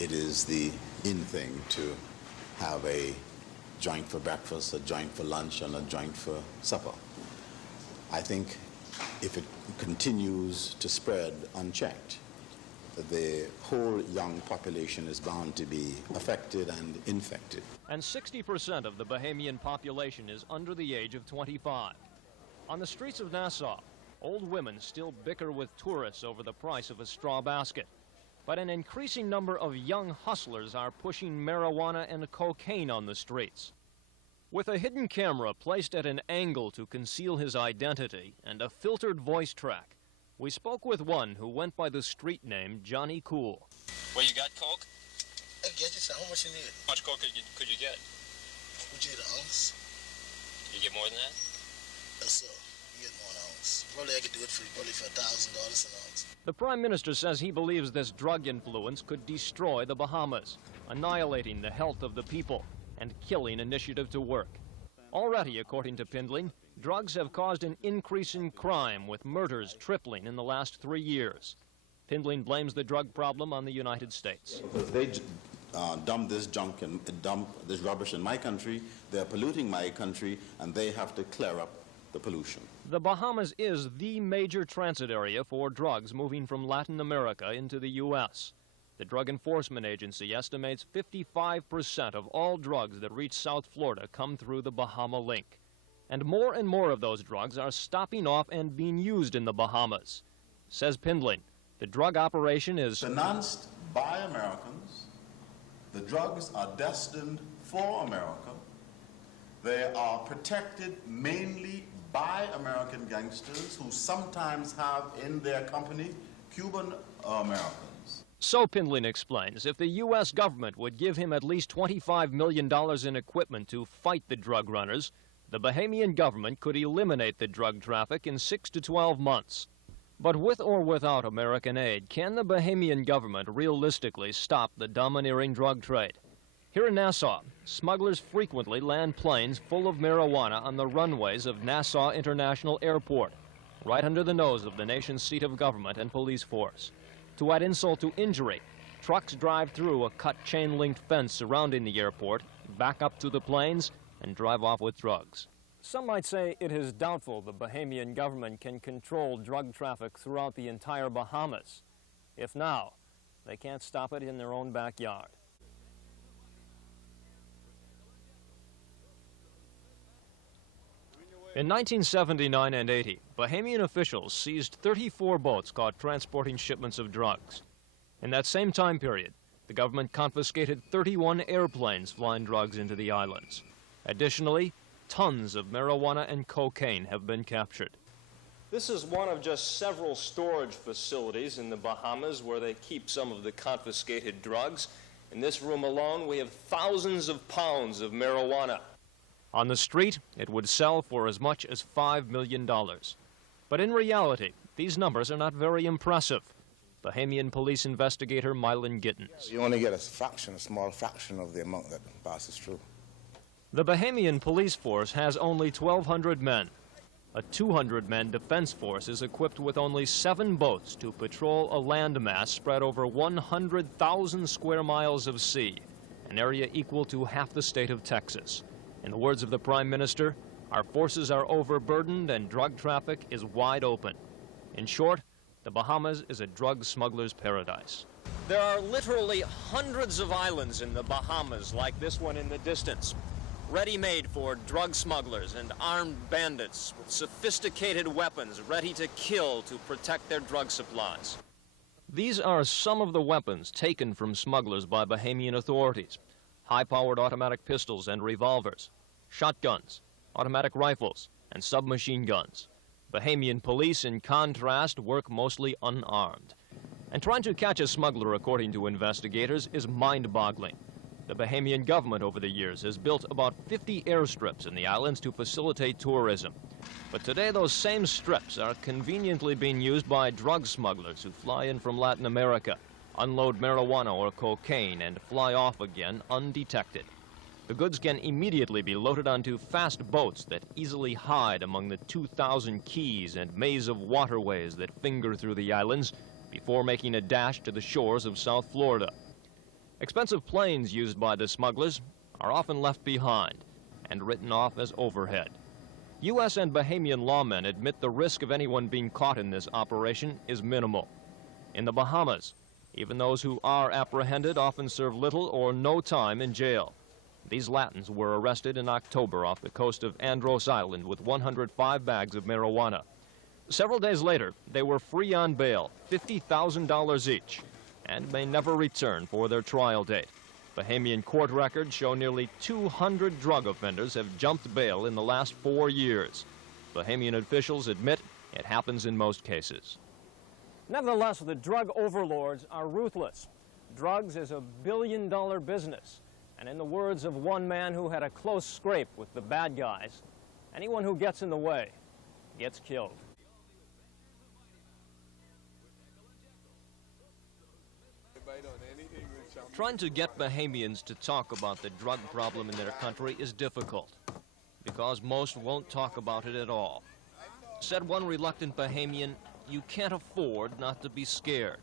it is the in thing to have a joint for breakfast, a joint for lunch, and a joint for supper. I think if it continues to spread unchecked, the whole young population is bound to be affected and infected. And 60% of the Bahamian population is under the age of 25. On the streets of Nassau, old women still bicker with tourists over the price of a straw basket. But an increasing number of young hustlers are pushing marijuana and cocaine on the streets. With a hidden camera placed at an angle to conceal his identity and a filtered voice track, we spoke with one who went by the street name Johnny Cool. Well, you got coke? I get you, how much you need? How much coke could you get? Would you get an ounce? You get more than that? Yes, sir. You get more than an ounce. Probably I could do it for $1,000 an ounce. The Prime Minister says he believes this drug influence could destroy the Bahamas, annihilating the health of the people and killing initiative to work. Already, according to Pindling, drugs have caused an increase in crime, with murders tripling in the last 3 years. Pindling blames the drug problem on the United States. Because they dump this junk and dump this rubbish in my country, they're polluting my country, and they have to clear up the pollution. The Bahamas is the major transit area for drugs moving from Latin America into the U.S. The Drug Enforcement Agency estimates 55% of all drugs that reach South Florida come through the Bahama Link. And more of those drugs are stopping off and being used in the Bahamas. Says Pindling, the drug operation is financed by Americans. The drugs are destined for America. They are protected mainly by American gangsters who sometimes have in their company Cuban Americans. So Pindling explains, if the U.S. government would give him at least $25 million in equipment to fight the drug runners, the Bahamian government could eliminate the drug traffic in 6 to 12 months. But with or without American aid, can the Bahamian government realistically stop the domineering drug trade? Here in Nassau, smugglers frequently land planes full of marijuana on the runways of Nassau International Airport, right under the nose of the nation's seat of government and police force. To add insult to injury, trucks drive through a cut chain-linked fence surrounding the airport, back up to the planes, and drive off with drugs. Some might say it is doubtful the Bahamian government can control drug traffic throughout the entire Bahamas. If now, they can't stop it in their own backyard. In 1979 and 80, Bahamian officials seized 34 boats caught transporting shipments of drugs. In that same time period, the government confiscated 31 airplanes flying drugs into the islands. Additionally, tons of marijuana and cocaine have been captured. This is one of just several storage facilities in the Bahamas where they keep some of the confiscated drugs. In this room alone, we have thousands of pounds of marijuana. On the street, it would sell for as much as $5 million. But in reality, these numbers are not very impressive. Bahamian police investigator Mylan Gittins. You only get a small fraction of the amount that passes through. The Bahamian police force has only 1,200 men. A 200-man defense force is equipped with only 7 boats to patrol a landmass spread over 100,000 square miles of sea, an area equal to half the state of Texas. In the words of the Prime Minister, our forces are overburdened and drug traffic is wide open. In short, the Bahamas is a drug smuggler's paradise. There are literally hundreds of islands in the Bahamas like this one in the distance, ready-made for drug smugglers and armed bandits with sophisticated weapons ready to kill to protect their drug supplies. These are some of the weapons taken from smugglers by Bahamian authorities: high-powered automatic pistols and revolvers, shotguns, automatic rifles, and submachine guns. Bahamian police, in contrast, work mostly unarmed. And trying to catch a smuggler, according to investigators, is mind-boggling. The Bahamian government over the years has built about 50 airstrips in the islands to facilitate tourism. But today those same strips are conveniently being used by drug smugglers who fly in from Latin America, unload marijuana or cocaine, and fly off again undetected. The goods can immediately be loaded onto fast boats that easily hide among the 2,000 keys and maze of waterways that finger through the islands before making a dash to the shores of South Florida. Expensive planes used by the smugglers are often left behind and written off as overhead. U.S. and Bahamian lawmen admit the risk of anyone being caught in this operation is minimal. In the Bahamas, even those who are apprehended often serve little or no time in jail. These Latins were arrested in October off the coast of Andros Island with 105 bags of marijuana. Several days later, they were free on bail, $50,000 each, and may never return for their trial date. Bahamian court records show nearly 200 drug offenders have jumped bail in the last 4 years. Bahamian officials admit it happens in most cases. Nevertheless, the drug overlords are ruthless. Drugs is a billion-dollar business. And in the words of one man who had a close scrape with the bad guys, anyone who gets in the way gets killed. Trying to get Bahamians to talk about the drug problem in their country is difficult because most won't talk about it at all. Said one reluctant Bahamian, "You can't afford not to be scared."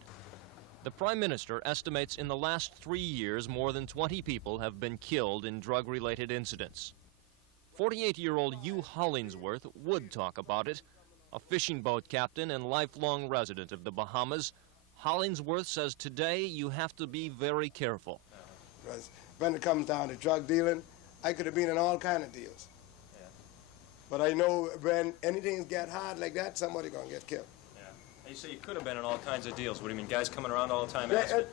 The Prime Minister estimates in the last 3 years more than 20 people have been killed in drug-related incidents. 48-year-old Hugh Hollingsworth would talk about it. A fishing boat captain and lifelong resident of the Bahamas, Hollingsworth says today you have to be very careful. Because when it comes down to drug dealing, I could have been in all kind of deals. Yeah. But I know when anything get hard like that, somebody gonna get killed. You say you could have been in all kinds of deals. What do you mean, guys coming around all the time?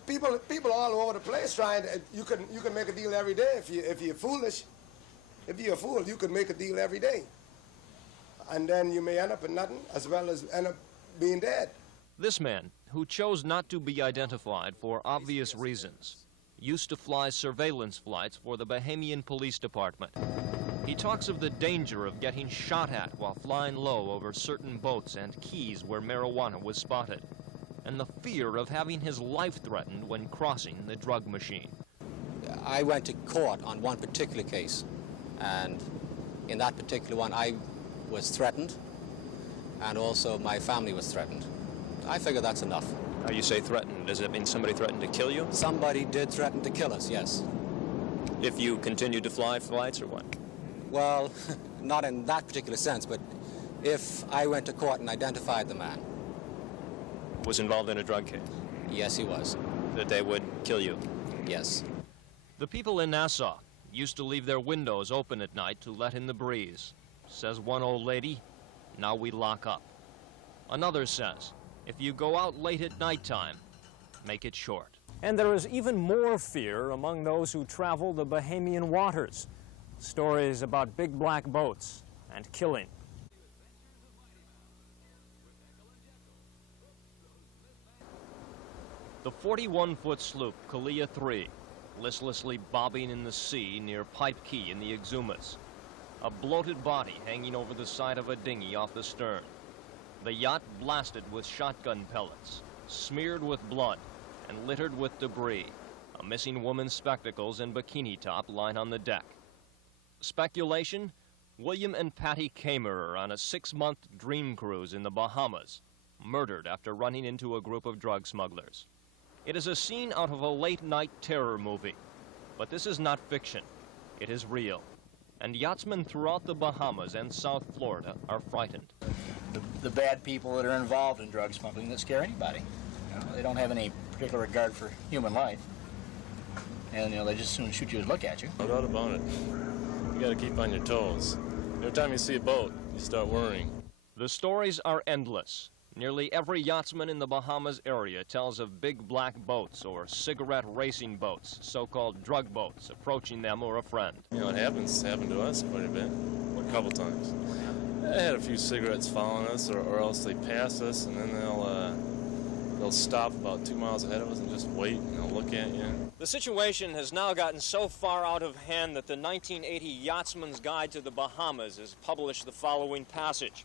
People all over the place trying to, you can make a deal every day if you're foolish. If you're a fool, you can make a deal every day. And then you may end up in nothing as well as end up being dead. This man, who chose not to be identified for obvious reasons, used to fly surveillance flights for the Bahamian Police Department. He talks of the danger of getting shot at while flying low over certain boats and keys where marijuana was spotted, and the fear of having his life threatened when crossing the drug machine. I went to court on one particular case, and in that particular one I was threatened, and also my family was threatened. I figure that's enough. How you say threatened? Does it mean somebody threatened to kill you? Somebody did threaten to kill us, yes. If you continued to fly flights or what? Well, not in that particular sense, but if I went to court and identified the man. Was involved in a drug case? Yes, he was. That they would kill you? Yes. The people in Nassau used to leave their windows open at night to let in the breeze. Says one old lady, now we lock up. Another says, if you go out late at nighttime, make it short. And there is even more fear among those who travel the Bahamian waters. Stories about big black boats and killing. The 41-foot sloop Kalia 3, listlessly bobbing in the sea near Pipe Key in the Exumas. A bloated body hanging over the side of a dinghy off the stern. The yacht blasted with shotgun pellets, smeared with blood, and littered with debris. A missing woman's spectacles and bikini top lying on the deck. Speculation? William and Patty Kamerer on a 6-month dream cruise in the Bahamas, murdered after running into a group of drug smugglers. It is a scene out of a late-night terror movie, but this is not fiction. It is real. And yachtsmen throughout the Bahamas and South Florida are frightened. The bad people that are involved in drug smuggling that scare anybody. You know, they don't have any particular regard for human life. And, you know, they just soon shoot you and look at you. No doubt about it. You got to keep on your toes. Every time you see a boat, you start worrying. The stories are endless. Nearly every yachtsman in the Bahamas area tells of big black boats or cigarette racing boats, so-called drug boats, approaching them or a friend. You know, it happened to us quite a bit, a couple times. I had a few cigarettes following us, or else they pass us, and then they'll stop about 2 miles ahead of us and just wait, and they'll look at you. The situation has now gotten so far out of hand that the 1980 Yachtsman's Guide to the Bahamas has published the following passage.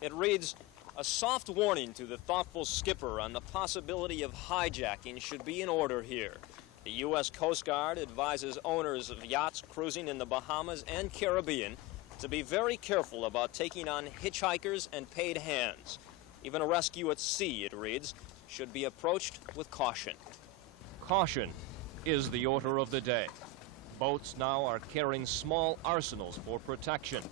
It reads, "A soft warning to the thoughtful skipper on the possibility of hijacking should be in order here. The U.S. Coast Guard advises owners of yachts cruising in the Bahamas and Caribbean to be very careful about taking on hitchhikers and paid hands. Even a rescue at sea," it reads, "should be approached with caution." Caution. is the order of the day. Boats now are carrying small arsenals for protection.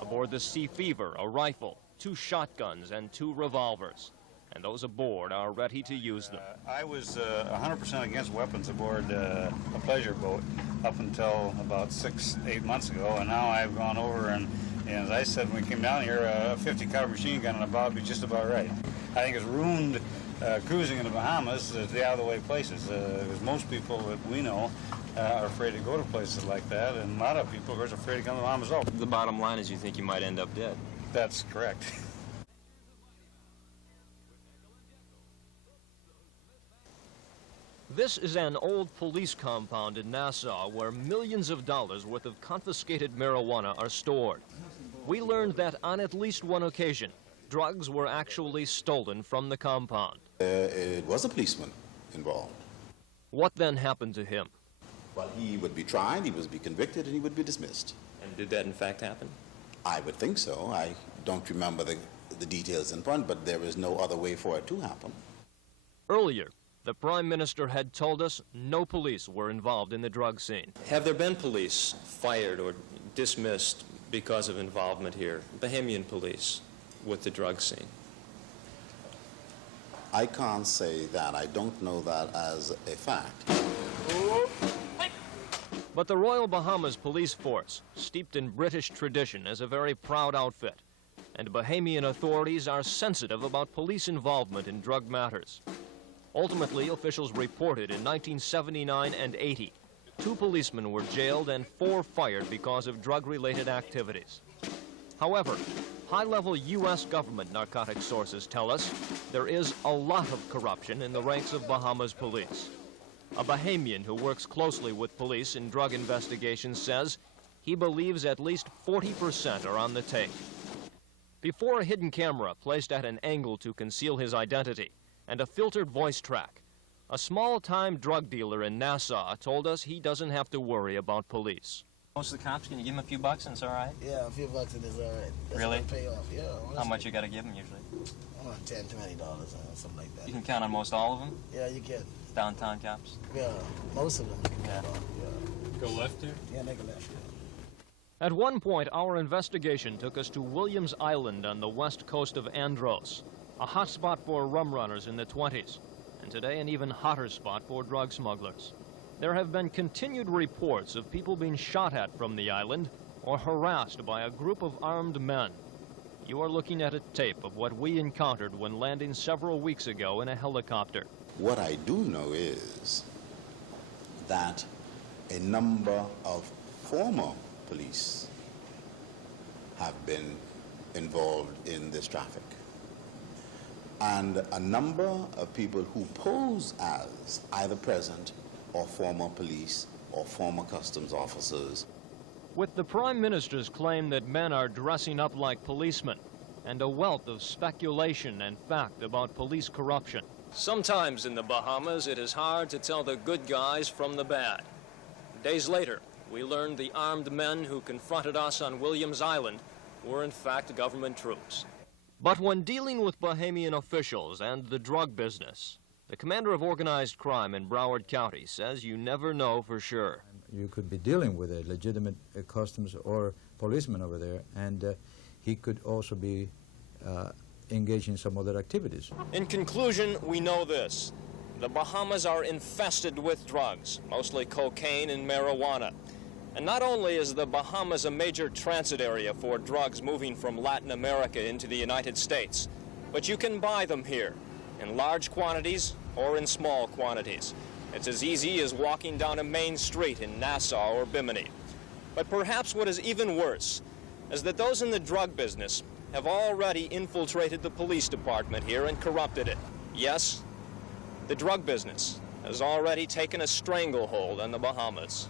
Aboard the Sea Fever, a rifle, 2 shotguns, and 2 revolvers. And those aboard are ready to use them. I was 100% against weapons aboard a pleasure boat up until about 6-8 months ago, and now I've gone over and as I said when we came down here, a 50 caliber machine gun and a bob is just about right. I think it's ruined cruising in the Bahamas, the out-of-the-way places. Because most people that we know are afraid to go to places like that, and a lot of people, of course, are afraid to come to the Bahamas also. The bottom line is you think you might end up dead. That's correct. This is an old police compound in Nassau where millions of dollars worth of confiscated marijuana are stored. We learned that on at least one occasion, drugs were actually stolen from the compound. It was a policeman involved. What then happened to him? Well, he would be tried, he would be convicted, and he would be dismissed. And did that in fact happen? I would think so. I don't remember the details in front, but there is no other way for it to happen. Earlier, the Prime Minister had told us no police were involved in the drug scene. Have there been police fired or dismissed because of involvement here, Bahamian police, with the drug scene? I can't say that. I don't know that as a fact. But the Royal Bahamas Police Force, steeped in British tradition, is a very proud outfit. And Bahamian authorities are sensitive about police involvement in drug matters. Ultimately, officials reported in 1979 and 80, 2 policemen were jailed and 4 fired because of drug-related activities. However, high-level U.S. government narcotics sources tell us there is a lot of corruption in the ranks of Bahamas police. A Bahamian who works closely with police in drug investigations says he believes at least 40% are on the take. Before a hidden camera placed at an angle to conceal his identity, and a filtered voice track, a small-time drug dealer in Nassau told us he doesn't have to worry about police. Most of the cops, can you give them a few bucks and it's all right? Yeah, a few bucks and it's all right. That's Really? Pay off. Yeah. Honestly. How much you got to give them usually? $10, $20, something like that. You can count on most all of them? Yeah, you can. Downtown cops? Yeah, most of them you can count on. Yeah. Go left here? Yeah, make a left. Yeah. At one point, our investigation took us to Williams Island on the west coast of Andros, a hot spot for rum runners in the 20s, and today an even hotter spot for drug smugglers. There have been continued reports of people being shot at from the island or harassed by a group of armed men. You are looking at a tape of what we encountered when landing several weeks ago in a helicopter. What I do know is that a number of former police have been involved in this traffic. And a number of people who pose as either present or former police or former customs officers. With the Prime Minister's claim that men are dressing up like policemen and a wealth of speculation and fact about police corruption. Sometimes in the Bahamas, it is hard to tell the good guys from the bad. Days later, we learned the armed men who confronted us on Williams Island were in fact government troops. But when dealing with Bahamian officials and the drug business, the commander of organized crime in Broward County says you never know for sure. You could be dealing with a legitimate customs or policeman over there, and he could also be engaged in some other activities. In conclusion, we know this. The Bahamas are infested with drugs, mostly cocaine and marijuana. And not only is the Bahamas a major transit area for drugs moving from Latin America into the United States, but you can buy them here in large quantities or in small quantities. It's as easy as walking down a main street in Nassau or Bimini. But perhaps what is even worse is that those in the drug business have already infiltrated the police department here and corrupted it. Yes, the drug business has already taken a stranglehold on the Bahamas.